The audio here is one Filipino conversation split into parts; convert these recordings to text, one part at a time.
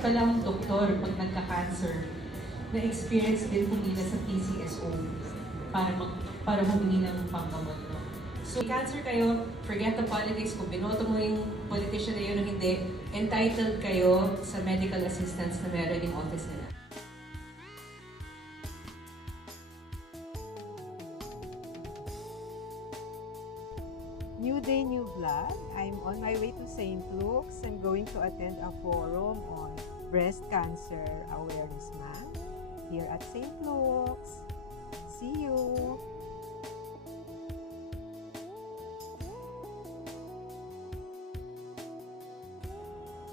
palang doktor pag nagka-cancer na experience din po nila sa PCSO para humingi ng panggamot. No? So, cancer kayo, forget the politics. Kung binoto mo yung politician na yun o hindi, entitled kayo sa medical assistance na meron yung office nila. New day, new vlog. I'm on my way to St. Luke's. I'm going to attend a forum on Breast Cancer Awareness Month here at St. Luke's. See you!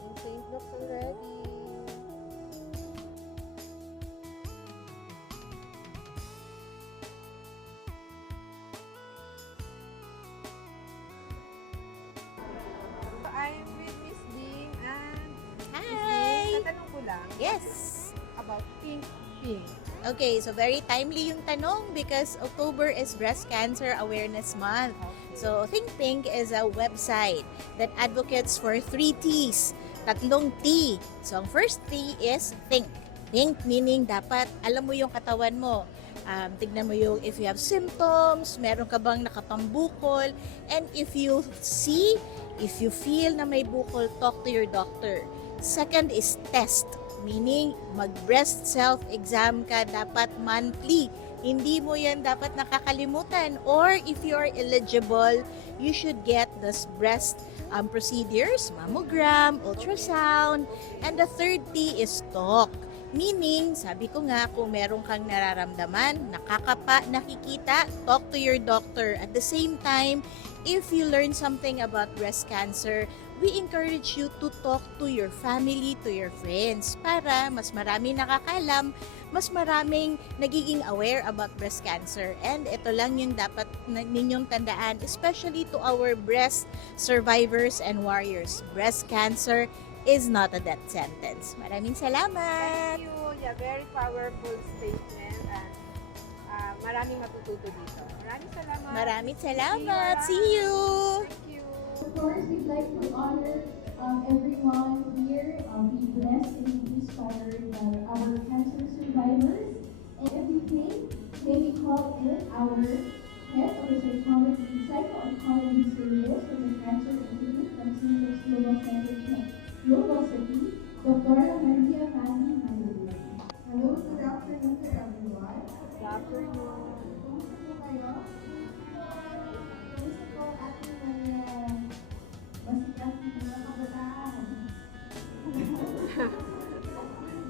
In St. Luke's already. I'm with Miss Ding and Hi! Miss Ding, tatanong ko lang Yes! about pink. Okay, so very timely yung tanong because October is Breast Cancer Awareness Month. Okay. So, Think Pink is a website that advocates for 3 T's. Tatlong T. So, ang first T is think. Think meaning dapat alam mo yung katawan mo. Tignan mo yung if you have symptoms, meron ka bang nakapambukol, and if you see, if you feel na may bukol, talk to your doctor. Second is test. Meaning, mag-breast self-exam ka dapat monthly. Hindi mo yan dapat nakakalimutan. Or if you are eligible, you should get the breast procedures, mammogram, ultrasound. And the third T is talk. Meaning, sabi ko nga, kung meron kang nararamdaman, nakakapa, nakikita, talk to your doctor. At the same time, if you learn something about breast cancer, we encourage you to talk to your family, to your friends, para mas marami nakakalam, mas maraming nagiging aware about breast cancer. And ito lang yung dapat ninyong tandaan, especially to our breast survivors and warriors. Breast cancer is not a death sentence. Maraming salamat! Thank you. Yeah, very powerful statement and maraming matututo dito. Maraming salamat. Maraming salamat! See you! Thank you. Of course, we'd like to honor everyone here, be blessed and be inspired by our cancer survivors. And everything, may we call in our head of the psycho-oncology series from the Cancer Institute from St. Luke's Global Center, Global City, Dr. Maria Fanny Manuel. Hello, good afternoon to everyone. Good afternoon. Kumusta po kayo? Kumusta po ating mga basikat ng mga kabataan?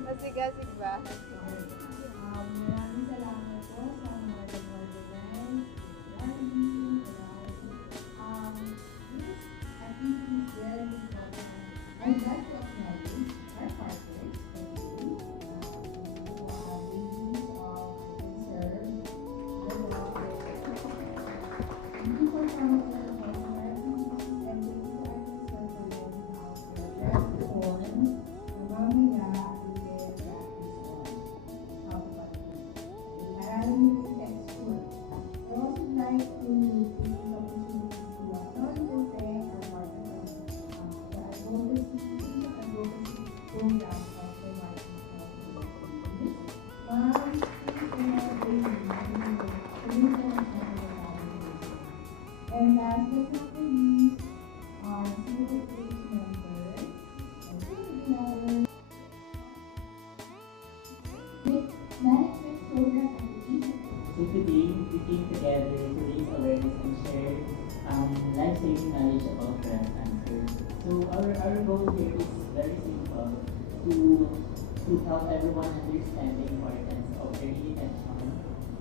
Masigasig ba? Maraming salamat po sa mga nag-organize, Randy, this activity is very important. I'd like to acknowledge our partners for today, who are ladies of concern, the law. Thank you for coming to the webinar, and thank you to our consortium of the breast form, na mamaya i-practice on. Maraming expert. I also like to take the opportunity to acknowledge and thank our partners, the advocacy program of the Martin Foundation. And last but not the least, our Silver Place members and Filipino management program application. So today, we came together to raise awareness and share life-saving knowledge about breast cancer. So our goal here is very simple, to help everyone understand the importance of early detection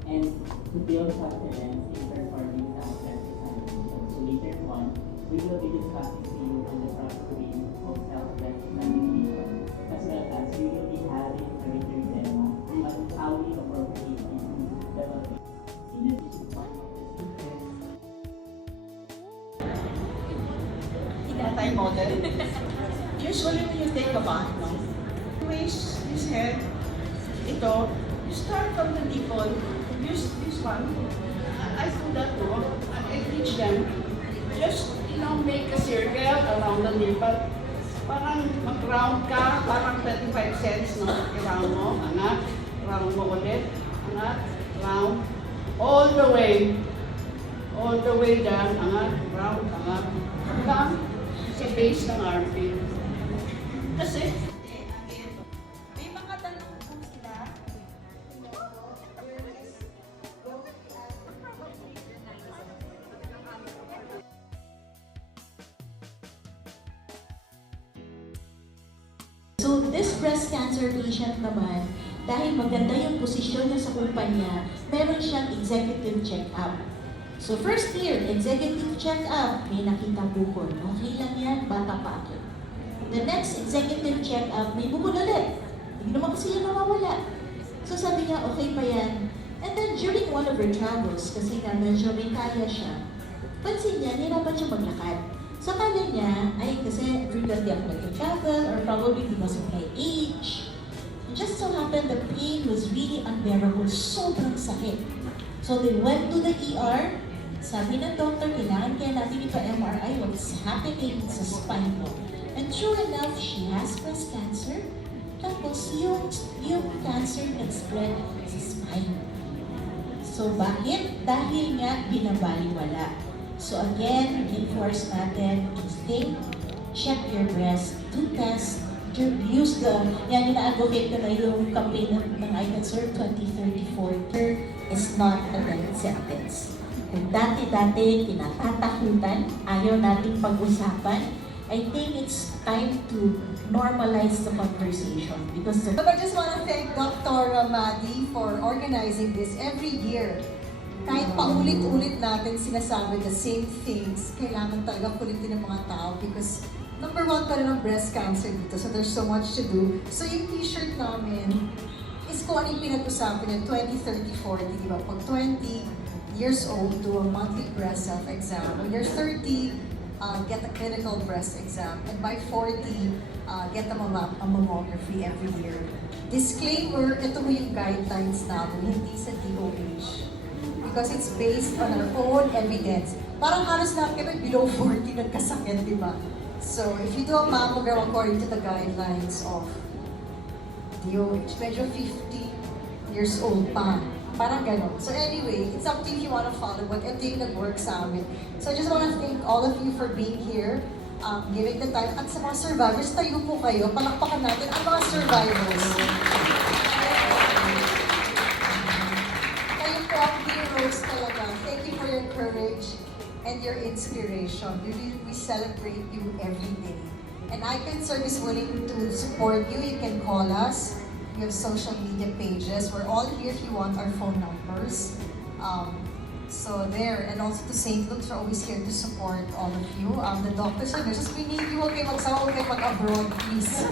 and to build confidence in performing breast examination. So later on, we will be discussing to you on the proper way of self-breast examination, as well as we will be having a written demo on how we appropriately develop it. In addition, one of the secrets Multi-model. Usually when you take a bath, no? Waist, this head, ito, you start from the nipple, use this one. I do that too. I teach them. Just, make a circle around the nipple. Parang mag-round ka, parang 35 cents, no? I-round mo, angat, round mo ulit, angat, round, all the way down, angat, round, angat, hanggang sa base ng armpit. Kasi, May mga tanong po sila. So this breast cancer patient naman, dahil maganda yung posisyon niya sa kumpanya, meron siyang executive check-up. So first year, executive check-up, may nakita bukol. Okay lang yan, bata pa ako. The next executive check-up, may bukol ulit. Hindi naman kasi yan nawawala. So sabi niya, okay pa yan. And then during one of her travels, kasi nga medyo may kaya siya, pansin niya, nahirapan siya maglakad. So kala niya, ay kasi frequently ako nag-travel or probably because of my age. It just so happened the pain was really unbearable, sobrang sakit. So they went to the ER, sabi ng doctor, kailangan kaya natin ipa-MRI what's happening sa spine mo. And sure enough, she has breast cancer. Tapos yung cancer nag-spread sa spine. So bakit? Dahil nga binabaliwala. So again, enforce natin to think, check your breast, do test, use the, yan ina-advocate ko na yung campaign ng iCancer 2034, is not a death sentence. Kung dati-dati kinatatakutan, ayaw nating pag-usapan, I think it's time to normalize the conversation because the But I just want to thank Dr. Madi for organizing this every year. Kahit paulit-ulit natin sinasabi the same things, kailangan talaga kulitin ng mga tao because number one pa rin ang breast cancer dito, so there's so much to do. So yung t-shirt namin is kung ano yung pinag-usapan niya, 20, 30, 40, di ba? Pag 20 years old, do a monthly breast self-exam. When you're 30, get a clinical breast exam. And by 40, get a mammography every year. Disclaimer, ito mo yung guidelines namin, hindi sa DOH. Because it's based on our own evidence. Parang halos lahat kami below 40 nagkasakit, di ba? So, if you do a mammogram according to the guidelines of DOH, medyo 50 years old pa. Parang gano'n. So anyway, it's up to you if you want to follow, but ito yung nag-work sa amin. So I just want to thank all of you for being here, giving the time. At sa mga survivors, tayo po kayo. Palakpakan natin ang mga survivors. Kayo po ang heroes talaga. Thank you for your courage and your inspiration. We celebrate you every day. And iCancer is willing to support you. You can call us. We have social media pages. We're all here if you want our phone numbers. So there, and also to St. Luke's, we're always here to support all of you. The doctors and nurses, we need you. Huwag kayo magsawa, huwag kayo mag-abroad, please.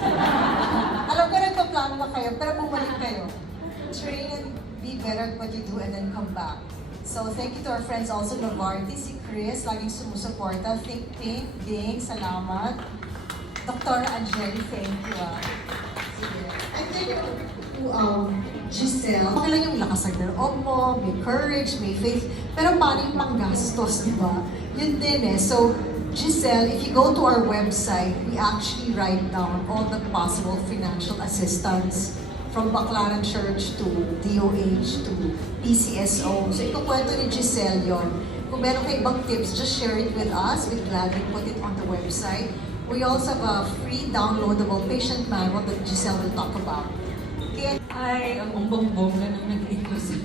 Alam ko nagpaplano na kayo, pero bumalik kayo. Train and be better at what you do and then come back. So thank you to our friends also, Novartis, si Chris, laging sumusuporta. Think Pink, Ding, salamat. Dr. Angeli, thank you. And then Giselle, okay lang yung lakas ng loob mo, may courage, may faith, pero paano yung panggastos, di ba? Yun din eh. So, Giselle, if you go to our website, we actually write down all the possible financial assistance from Baclaran Church to DOH to PCSO. So, ikukwento ni Giselle yon. Kung meron kayo ibang tips, just share it with us. We'd gladly put it on the website. We also have a free downloadable patient manual that Giselle will talk about. Okay. Hi, ang bongbong-bongga nang nag-introduce.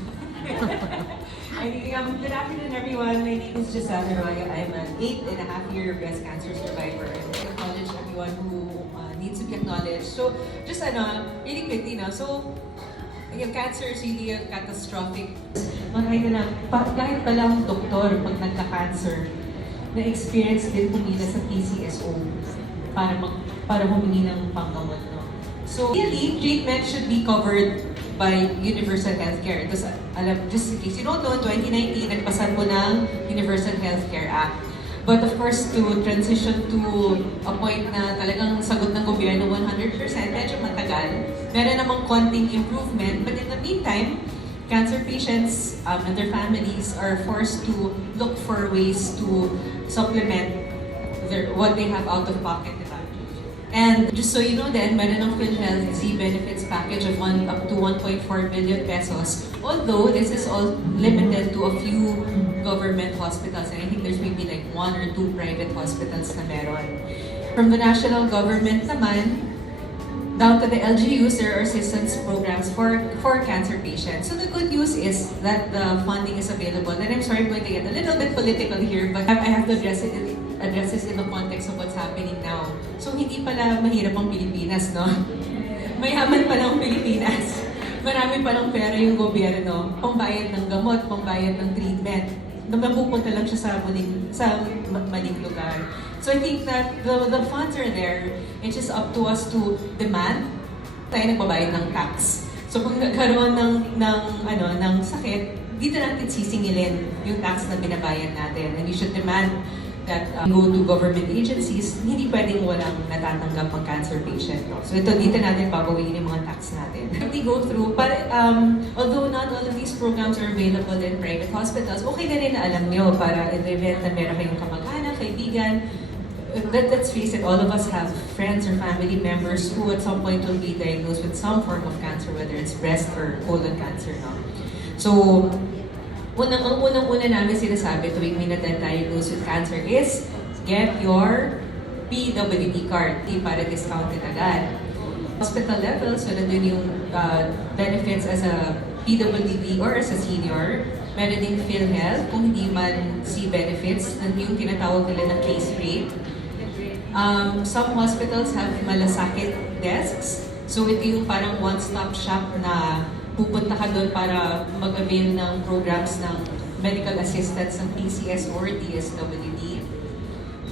Good afternoon, everyone. My name is Giselle Arroyo. I'm an 8.5-year breast cancer survivor. And I acknowledge everyone who needs to be acknowledged. So, just really quickly now. So, yung cancer is really a catastrophic. Makakita na, kahit pala ang doktor pag nagka-cancer, na-experience din humila sa PCSO para humingi ng panggamot. No? So, really, treatment should be covered by universal healthcare. Because, just in case you don't know, 2019, nagpasan po ng Universal Healthcare Act. But of course, to transition to a point na talagang sagot ng gobyerno 100%, medyo matagal. Meron namang konting improvement, but in the meantime, cancer patients and their families are forced to look for ways to supplement what they have out of pocket. Diba? And just so you know then, meron ng PhilHealth Z benefits package of up to 1.4 billion pesos. Although this is all limited to a few government hospitals. And I think there's maybe like 1 or 2 private hospitals na meron. From the national government naman, down to the LGUs, there are assistance programs for cancer patients. So the good news is that the funding is available. And I'm sorry, I'm going to get a little bit political here, but I have to address this in the context of what's happening now. So hindi pala mahirap ang Pilipinas, no? Mayaman pala ang Pilipinas. Marami palang pera yung gobyerno, pambayad ng gamot, pambayad ng treatment. Napupunta lang siya sa maling lugar. So I think that the funds are there. It's just up to us to demand. Tayo nagbabayad ng tax. So kung nagkaroon ng sakit, dito natin sisingilin yung tax na binabayad natin. And we should demand that go to government agencies, hindi pwedeng walang natatanggap ang cancer patient. No? So dito natin babawiin yung mga tax natin. We go through, but although not all of these programs are available in private hospitals, okay na rin na alam nyo para in the event na meron kayong kamag-anak, kaibigan. Let's face it, all of us have friends or family members who at some point will be diagnosed with some form of cancer, whether it's breast or colon cancer. No? So, ang unang-una namin sinasabi tuwing may na-diagnose with cancer is get your PWD card, para discounted agad. Hospital level, so nandun yung benefits as a PWD or as a senior. Meron din PhilHealth, kung hindi man see benefits, yung tinatawag nila ng case rate. Some hospitals have malasakit desks, so ito yung parang one-stop shop na pupunta ka doon para mag-avail ng programs ng medical assistance ng PCS or DSWD.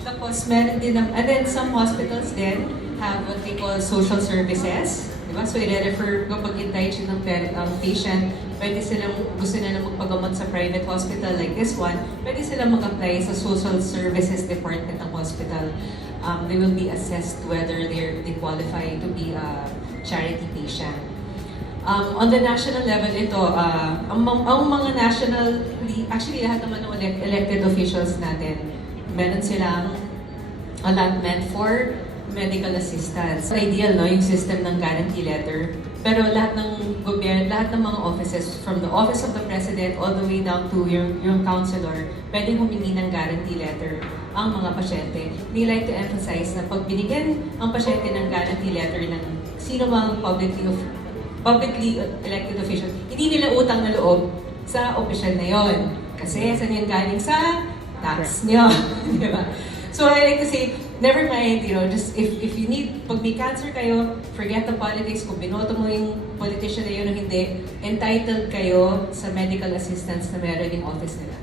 Tapos meron din, and then some hospitals then have what they call social services. Diba? So i-refer kapag in-diage ng patient, pwede silang gusto na magpagamot sa private hospital like this one, pwede silang mag-apply sa social services department ng hospital. They will be assessed whether they qualify to be a charity patient. On the national level, ito, ang mga actually lahat naman ng elected officials natin, meron silang allotment for medical assistance. Ideal, no, yung system ng guarantee letter. Pero lahat ng gobyerno, lahat ng mga offices, from the office of the president all the way down to yung counselor, pwedeng humingi ng guarantee letter ang mga pasyente. We like to emphasize na pag binigyan ang pasyente ng guarantee letter ng sino mang publicly elected official, hindi nila utang na loob sa opisyal na yon. Kasi saan yun galing sa tax nyo. Diba? So I like to say, never mind, just if you need, pag may cancer kayo, forget the politics. Kung binoto mo yung politician na yun o hindi, entitled kayo sa medical assistance na meron yung office nila.